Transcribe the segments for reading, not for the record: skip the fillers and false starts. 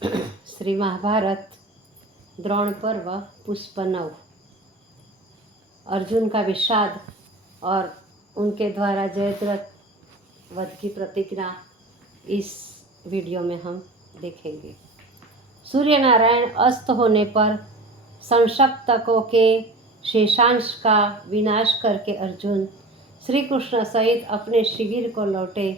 श्री महाभारत द्रोण पर्व पुष्प 9। अर्जुन का विषाद और उनके द्वारा जयद्रथ वध की प्रतिज्ञा इस वीडियो में हम देखेंगे। सूर्य नारायण अस्त होने पर संशप्तकों के शेषांश का विनाश करके अर्जुन श्री कृष्ण सहित अपने शिविर को लौटे।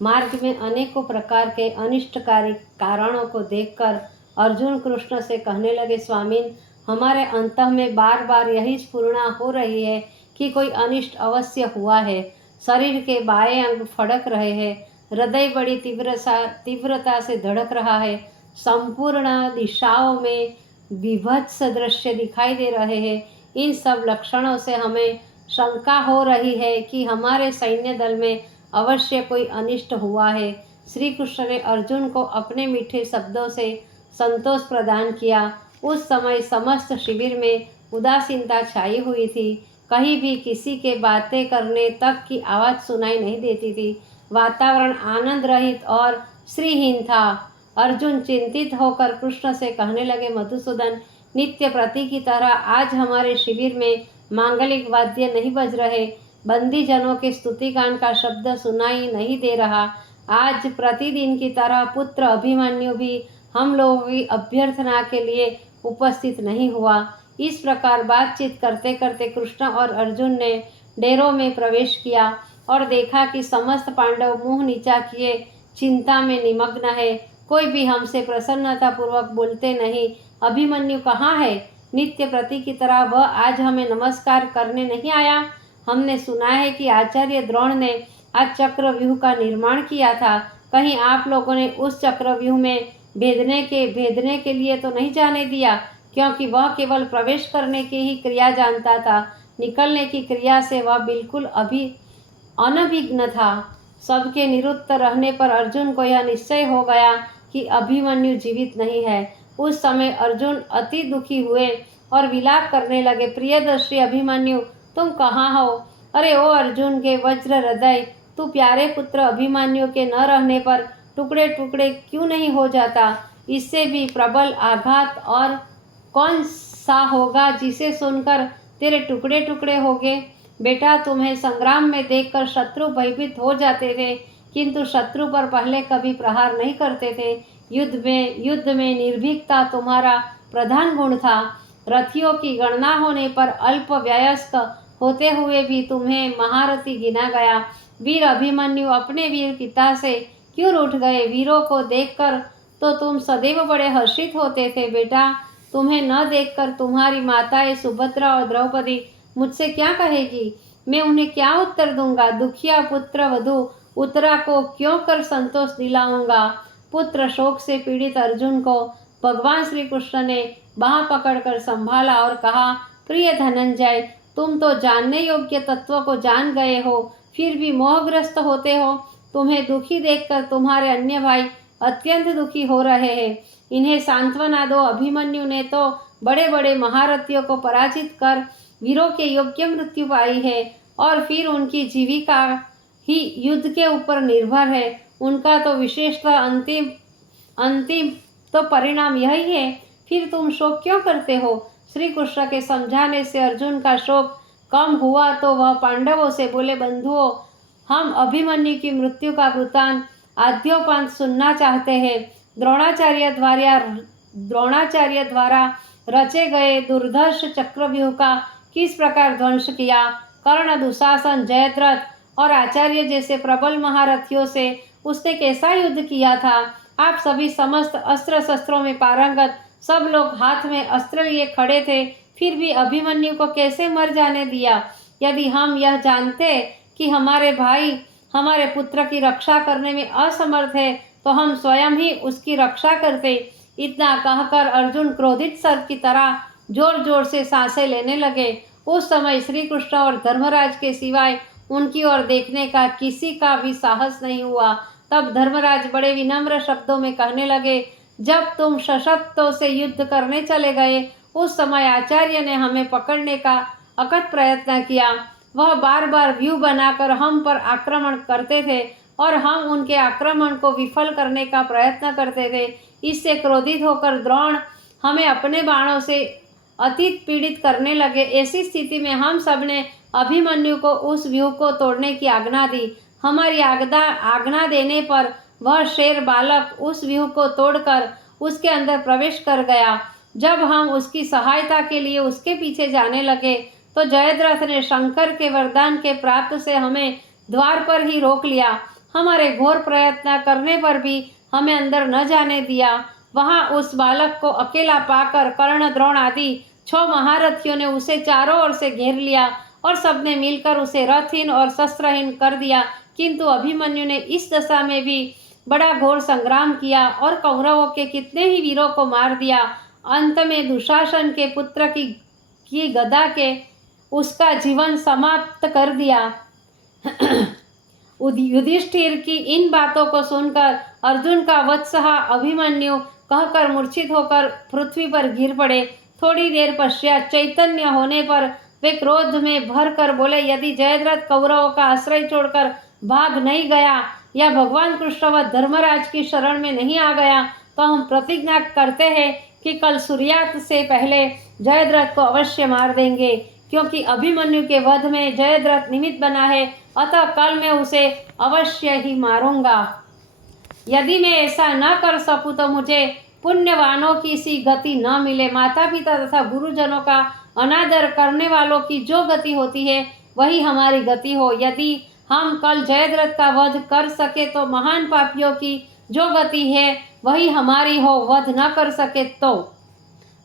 मार्ग में अनेकों प्रकार के अनिष्टकारी कारणों को देखकर अर्जुन कृष्ण से कहने लगे, स्वामीन, हमारे अंतः में बार बार यही स्फुरणा हो रही है कि कोई अनिष्ट अवश्य हुआ है। शरीर के बाएं अंग फड़क रहे हैं, हृदय बड़ी तीव्रता से धड़क रहा है, संपूर्ण दिशाओं में विभत्स दृश्य दिखाई दे रहे हैं। इन सब लक्षणों से हमें शंका हो रही है कि हमारे सैन्य दल में अवश्य कोई अनिष्ट हुआ है। श्री कृष्ण ने अर्जुन को अपने मीठे शब्दों से संतोष प्रदान किया। उस समय समस्त शिविर में उदासीनता छाई हुई थी। कहीं भी किसी के बातें करने तक की आवाज़ सुनाई नहीं देती थी। वातावरण आनंद रहित और श्रीहीन था। अर्जुन चिंतित होकर कृष्ण से कहने लगे, मधुसूदन, नित्य प्रति की तरह आज हमारे शिविर में मांगलिक वाद्य नहीं बज रहे, बंदी जनों के स्तुतिगान का शब्द सुनाई नहीं दे रहा। आज प्रतिदिन की तरह पुत्र अभिमन्यु भी हम लोगों की अभ्यर्थना के लिए उपस्थित नहीं हुआ। इस प्रकार बातचीत करते करते कृष्ण और अर्जुन ने डेरों में प्रवेश किया और देखा कि समस्त पांडव मुंह नीचा किए चिंता में निमग्न है। कोई भी हमसे प्रसन्नतापूर्वक बोलते नहीं। अभिमन्यु कहाँ है? नित्य प्रति की तरह वह आज हमें नमस्कार करने नहीं आया। हमने सुना है कि आचार्य द्रोण ने आज चक्रव्यूह का निर्माण किया था। कहीं आप लोगों ने उस चक्रव्यूह में भेदने के लिए तो नहीं जाने दिया, क्योंकि वह केवल प्रवेश करने की ही क्रिया जानता था। निकलने की क्रिया से वह बिल्कुल अनभिज्ञ था। सबके निरुत्तर रहने पर अर्जुन को यह निश्चय हो गया कि अभिमन्यु जीवित नहीं है। उस समय अर्जुन अति दुखी हुए और विलाप करने लगे, प्रियदर्शी अभिमन्यु, तुम कहाँ हो? अरे ओ अर्जुन के वज्र हृदय, तू प्यारे पुत्र अभिमन्यु के न रहने पर टुकड़े टुकड़े क्यों नहीं हो जाता? इससे भी प्रबल आघात और कौन सा होगा जिसे सुनकर तेरे टुकड़े टुकड़े होंगे? बेटा, तुम्हें संग्राम में देखकर शत्रु भयभीत हो जाते थे, किंतु शत्रु पर पहले कभी प्रहार नहीं करते थे। युद्ध में निर्भीकता तुम्हारा प्रधान गुण था। रथियों की गणना होने पर अल्प वयस्क होते हुए भी तुम्हें महारथी गिना गया। वीर अभिमन्यु अपने वीर पिता से क्यों रूठ गए? वीरों को देखकर तो तुम सदैव बड़े हर्षित होते थे। बेटा, तुम्हें न देखकर तुम्हारी माताएं सुभद्रा और द्रौपदी मुझसे क्या कहेगी? मैं उन्हें क्या उत्तर दूंगा? दुखिया पुत्र वधू उत्तरा को क्यों कर संतोष दिलाऊंगा? पुत्र शोक से पीड़ित अर्जुन को भगवान श्री कृष्ण ने बाह पकड़कर संभाला और कहा, प्रिय धनंजय, तुम तो जानने योग्य तत्व को जान गए हो, फिर भी मोहग्रस्त होते हो। तुम्हें दुखी देखकर तुम्हारे अन्य भाई अत्यंत दुखी हो रहे हैं। इन्हें सांत्वना दो। अभिमन्यु ने तो बड़े बड़े महारथियों को पराजित कर वीरों के योग्य मृत्यु पाई है, और फिर उनकी जीविका ही युद्ध के ऊपर निर्भर है। उनका तो विशेषतः अंतिम तो परिणाम यही है। फिर तुम शोक क्यों करते हो? श्री कृष्ण के समझाने से अर्जुन का शोक कम हुआ तो वह पांडवों से बोले, बंधुओं, हम अभिमन्यु की मृत्यु का वृतांत आद्योपांत सुनना चाहते हैं। द्रोणाचार्य द्वारा रचे गए दुर्धर्ष चक्रव्यूह का किस प्रकार ध्वंस किया, कर्ण, दुशासन, जयद्रथ और आचार्य जैसे प्रबल महारथियों से उसने कैसा युद्ध किया था। आप सभी समस्त अस्त्र शस्त्रों में पारंगत, सब लोग हाथ में अस्त्र लिए खड़े थे, फिर भी अभिमन्यु को कैसे मर जाने दिया? यदि हम यह जानते कि हमारे भाई हमारे पुत्र की रक्षा करने में असमर्थ है, तो हम स्वयं ही उसकी रक्षा करते। इतना कहकर अर्जुन क्रोधित सर्प की तरह जोर जोर से सांसें लेने लगे। उस समय श्री कृष्ण और धर्मराज के सिवाय उनकी ओर देखने का किसी का भी साहस नहीं हुआ। तब धर्मराज बड़े विनम्र शब्दों में कहने लगे, जब तुम सशक्तों से युद्ध करने चले गए, उस समय आचार्य ने हमें पकड़ने का अकथ प्रयत्न किया। वह बार बार व्यूह बनाकर हम पर आक्रमण करते थे और हम उनके आक्रमण को विफल करने का प्रयत्न करते थे, इससे क्रोधित होकर द्रोण हमें अपने बाणों से अतीत पीड़ित करने लगे। ऐसी स्थिति में हम सब ने अभिमन्यु को उस व्यूह को तोड़ने की आज्ञा दी। हमारी आज्ञा देने पर वह शेर बालक उस व्यूह को तोड़कर उसके अंदर प्रवेश कर गया। जब हम उसकी सहायता के लिए उसके पीछे जाने लगे तो जयद्रथ ने शंकर के वरदान के प्राप्त से हमें द्वार पर ही रोक लिया। हमारे घोर प्रयत्न करने पर भी हमें अंदर न जाने दिया। वहां उस बालक को अकेला पाकर कर्ण, द्रोण आदि 6 महारथियों ने उसे चारों ओर से घेर लिया और सबने मिलकर उसे रथहीन और शस्त्रहीन कर दिया। किंतु अभिमन्यु ने इस दशा में भी बड़ा घोर संग्राम किया और कौरवों के कितने ही वीरों को मार दिया। अंत में दुशासन के पुत्र की गदा के उसका जीवन समाप्त कर दिया। युधिष्ठिर की इन बातों को सुनकर अर्जुन का वत्सहा अभिमन्यु कहकर मूर्छित होकर पृथ्वी पर गिर पड़े। थोड़ी देर पश्चात चैतन्य होने पर वे क्रोध में भर कर बोले, यदि जयद्रथ कौरवों का आश्रय छोड़कर भाग नहीं गया या भगवान कृष्ण व धर्मराज की शरण में नहीं आ गया तो हम प्रतिज्ञा करते हैं कि कल सूर्यास्त से पहले जयद्रथ को अवश्य मार देंगे, क्योंकि अभिमन्यु के वध में जयद्रथ निमित्त बना है। अतः कल मैं उसे अवश्य ही मारूंगा। यदि मैं ऐसा न कर सकूं तो मुझे पुण्यवानों की सी गति न मिले। माता पिता तथा गुरुजनों का अनादर करने वालों की जो गति होती है वही हमारी गति हो। यदि हम कल जयद्रथ का वध कर सके तो महान पापियों की जो गति है वही हमारी हो। वध न कर सके तो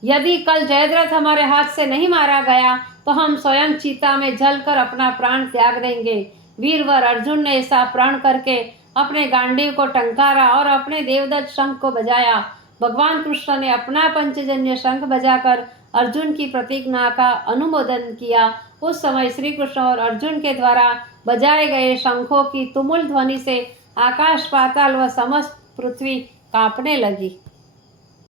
यदि कल जयद्रथ हमारे हाथ से नहीं मारा गया तो हम स्वयं चिता में जलकर अपना प्राण त्याग देंगे। वीरवर अर्जुन ने ऐसा प्रण करके अपने गांडीव को टंकारा और अपने देवदत्त शंख को बजाया। भगवान कृष्ण ने अपना पंचजन्य शंख बजाकर अर्जुन की प्रतिज्ञा का अनुमोदन किया। उस समय श्री कृष्ण और अर्जुन के द्वारा बजाए गए शंखों की तुमुल ध्वनि से आकाश, पाताल व समस्त पृथ्वी कांपने लगी।